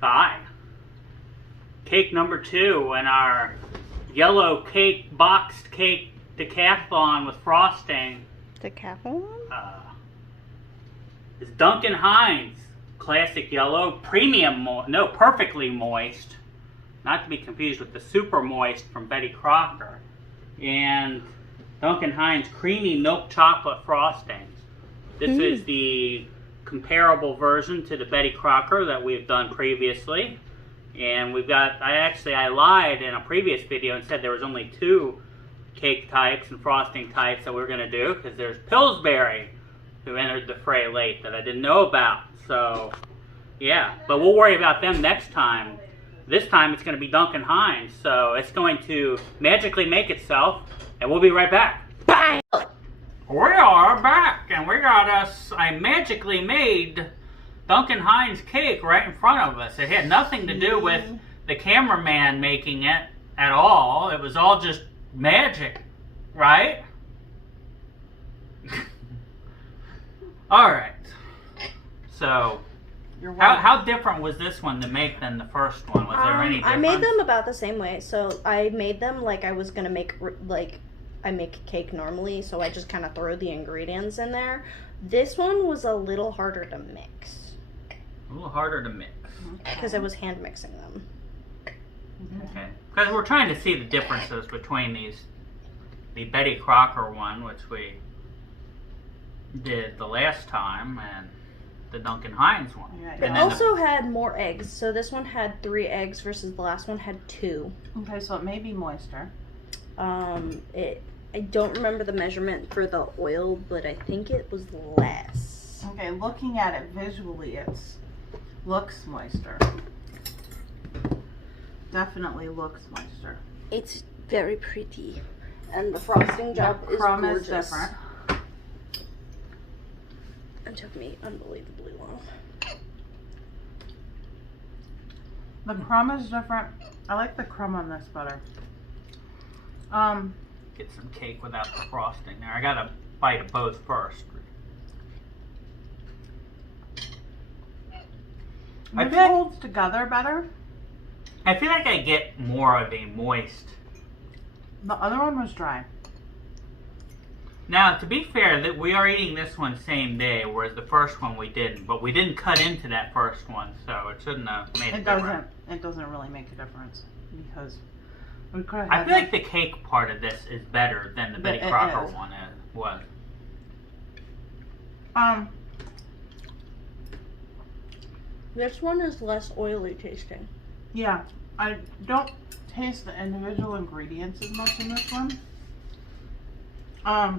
Hi. Cake number 2 in our yellow cake, boxed cake decathlon with frosting. Decathlon? Is Duncan Hines. Classic yellow, premium, perfectly moist. Not to be confused with the super moist from Betty Crocker. And Duncan Hines creamy milk chocolate frosting. This is the comparable version to the Betty Crocker that we've done previously. And we've got, I lied in a previous video and said there was only 2 cake types and frosting types that we're going to do, because there's Pillsbury, who entered the fray late, that I didn't know about. So, yeah, but we'll worry about them next time. This time it's going to be Duncan Hines, so it's going to magically make itself, and we'll be right back. Bye! We are back, and we got us a magically made Duncan Hines cake right in front of us. It had nothing to do with the cameraman making it at all. It was all just magic, right? Alright. So, how different was this one to make than the first one? Was there any difference? I made them about the same way. So I made them like I was gonna make, like I make cake normally. So I just kind of throw the ingredients in there. This one was a little harder to mix. A little harder to mix. Because I was hand mixing them. Okay. Because we're trying to see the differences between the Betty Crocker one, which we did the last time, and the Duncan Hines one. It also had more eggs. So this one had 3 eggs versus the last one had 2. Okay, so it may be moister. I don't remember the measurement for the oil, but I think it was less. Okay, looking at it visually, it looks moister. Definitely looks moister. It's very pretty, and the frosting job is crumb gorgeous. is different. It took me unbelievably long. The crumb is different. I like the crumb on this better. Get some cake without the frosting there. I got a bite of both first. It holds together better. I feel like I get more of a moist. The other one was dry. Now, to be fair, that we are eating this one same day, whereas the first one we didn't. But we didn't cut into that first one, so it shouldn't have made a difference. It doesn't really make a difference because we could have. I feel like the cake part of this is better than the Betty Crocker one was. This one is less oily tasting. Yeah, I don't taste the individual ingredients as much in this one. I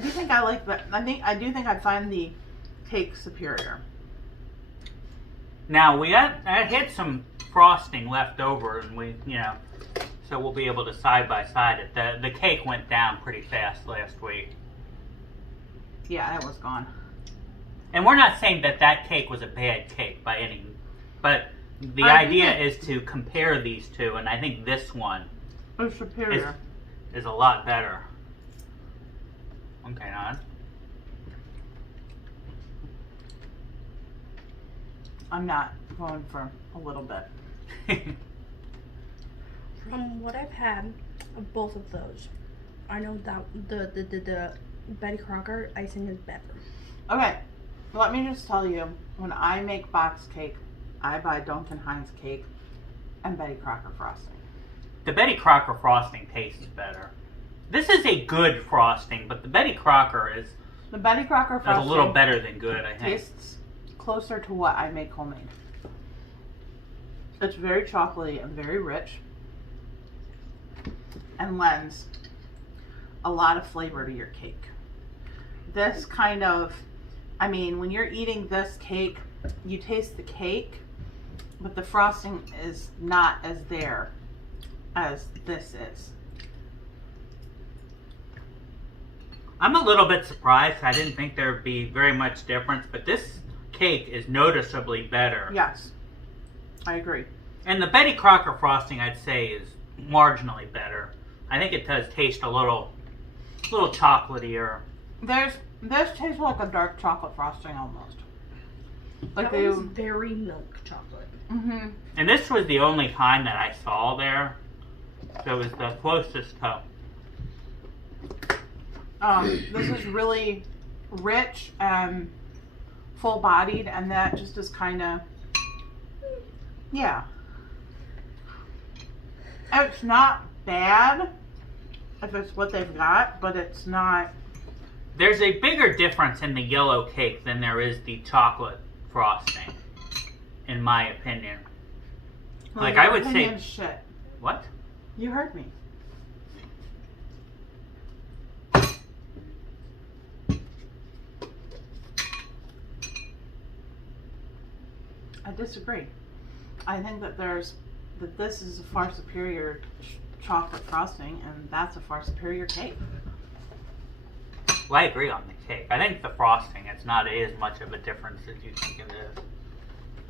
do think I like that. I do think I find the cake superior. Now I had some frosting left over, and so we'll be able to side by side it. The cake went down pretty fast last week. Yeah, it was gone. And we're not saying that cake was a bad cake by any, but the idea is to compare these two, and I think this one is superior. Is a lot better. Okay, now I'm not going for a little bit. From what I've had of both of those, I know that the Betty Crocker icing is better. Okay, let me just tell you, when I make box cake, I buy Duncan Hines cake and Betty Crocker frosting. The Betty Crocker frosting tastes better. This is a good frosting, but the Betty Crocker is a little better than good, I think. Tastes closer to what I make homemade. It's very chocolatey and very rich, and lends a lot of flavor to your cake. This kind of, when you're eating this cake, you taste the cake, but the frosting is not as there as this is. I'm a little bit surprised. I didn't think there would be very much difference, but this cake is noticeably better. Yes, I agree. And the Betty Crocker frosting, I'd say, is marginally better. I think it does taste a little chocolatey. This tastes like a dark chocolate frosting almost. Like that one's very milk chocolate. Mm-hmm. And this was the only kind that I saw there. So it was the closest to. This is really rich and full-bodied, and that just is kind of, yeah. It's not bad if it's what they've got, but it's not. There's a bigger difference in the yellow cake than there is the chocolate frosting, in my opinion. Well, Like, your I would say- opinion's shit. What? You heard me. I disagree. I think that this is a far superior chocolate frosting, and that's a far superior cake. Well, I agree on the cake. I think the frosting, it's not as much of a difference as you think it is.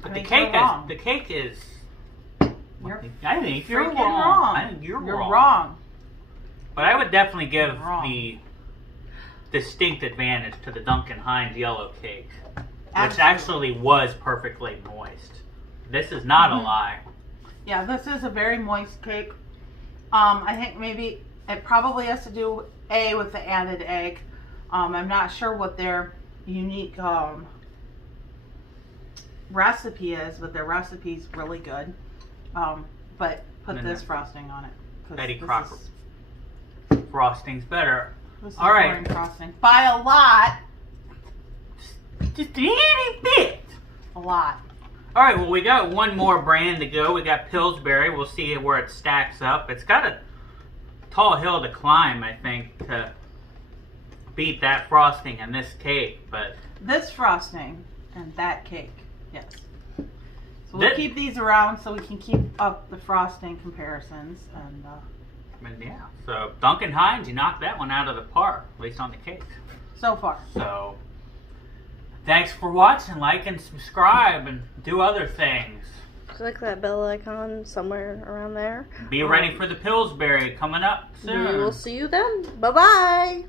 But I the think cake you're wrong. is. The cake is. You're I think you're freaking wrong. I think you're wrong. But I would definitely give the distinct advantage to the Duncan Hines yellow cake, which actually was perfectly moist. This is not a lie. Yeah, this is a very moist cake. I think maybe it probably has to do with the added egg. I'm not sure what their unique recipe is, but their recipe's really good. But put this frosting on it. Betty Crocker frosting's better. This is All right. boring frosting by a lot. Just a teeny bit. A lot. All right, well, we got one more brand to go. We got Pillsbury. We'll see where it stacks up. It's got a tall hill to climb, I think, to beat that frosting and this cake. But This frosting and that cake, yes. So we'll keep these around so we can keep up the frosting comparisons. And yeah, so Duncan Hines, you knocked that one out of the park, at least on the cake. so far. So, thanks for watching. Like and subscribe and do other things. Click that bell icon somewhere around there. Be ready for the Pillsbury coming up soon. We will see you then. Bye-bye.